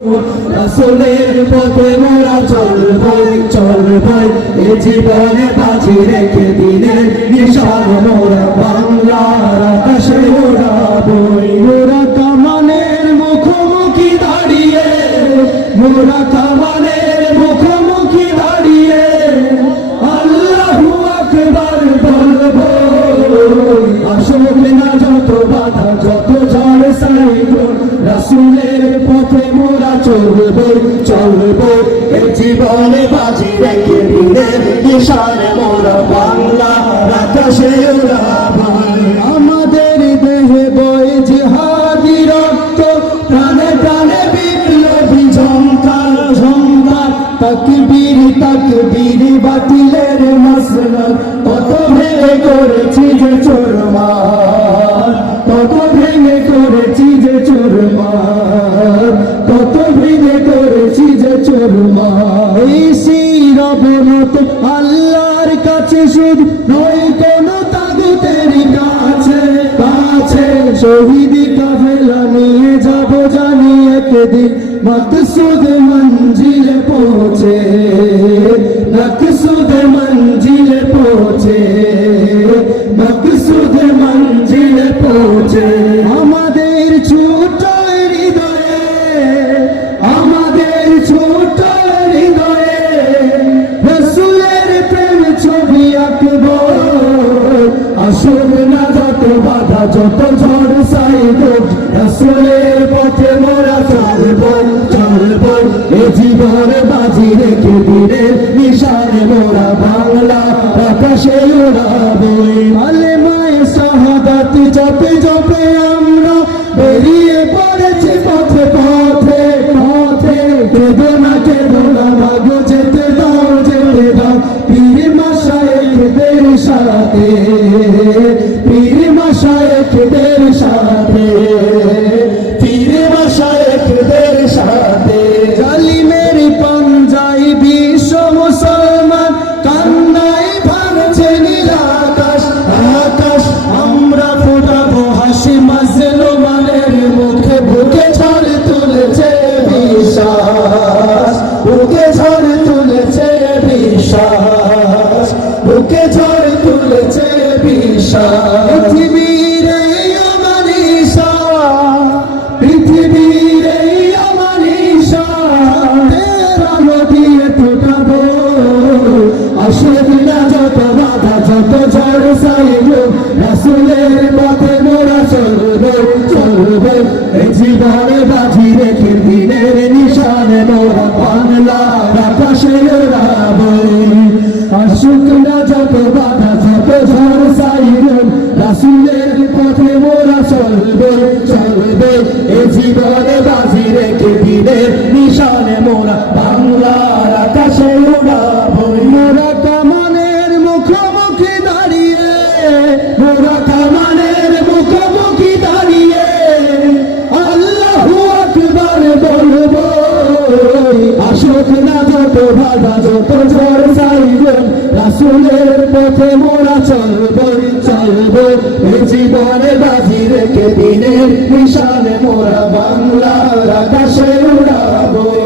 রাসূলের পথে মোরা চলবই চলবই এ জীবনে রেখে দিলে নিশান মোরা বাংলার আকাশে ওড়াবই মোরা কামানের মুখোমুখি দাঁড়িয়ে, মোরা রাসূলের পথে মোরা চলবো চলবো। এই জীবনে বাজি রেখে দিনের নিশানে মোরা বাংলা আকাশে উড়াবো আমাদের দেহে বয়ে জিহাদি রক্ত, প্রাণে প্রাণে বিপ্লবী ঝঙ্কার ঝঙ্কার তাকবীর তাকবীর বাতিলের মাসলার কত ভেঙে করেছি যে চোরমার কত ভেঙে শিরবনত আল্লাহর কাছে শুধু নয়, কোন তাগুতের কাছে কাছে শহীদি কাফেলা নিয়ে যাব জানি একদিন। মকসুদ মঞ্জিলে পৌঁছে যত বাধা যত ঝড় সাইব রসুলের পথে মোরা চলব চলব এ জীবন বাজি রেখে দিনের নিশানে মোরা বাংলা, আকাশে উড়াবো। আলে মায়ে শাহাদাত জপে জপে আমরা বেরিয়ে পড়েছি পথে পথে পথে। কেঁদো না কেঁদো না ভাগো যেতে দাও যেতে দাও। পীর মাশায়েখদের সাথে। পীর বুকে ঝড় তুলেছে বিশ্বাস পৃথিবীর আমার ঈশা পৃথিবীর আমার ঈশা তেরা নদীয়ে ফোটাবো। আসুক না যত বাধা যত ঝড় সাইব। রাসুলের পথে মোরা চলবো চলবো। এই জীবনে বাজি রেখে দিনের নিশানে মোরা বাংলা আকাশে ওড়াবো আসুক না যত বাধা যত ঝড় সাইব রাসুলের পথে মোরা চলবে চলবে। এ জীবনে যত বাধা যত ঝড় সাইবেন, রাসুলের পথে মোরা চলবো চলবো। বাজি রেখে দিনের নিশানে মোরা বাংলার আকাশে উড়াবো।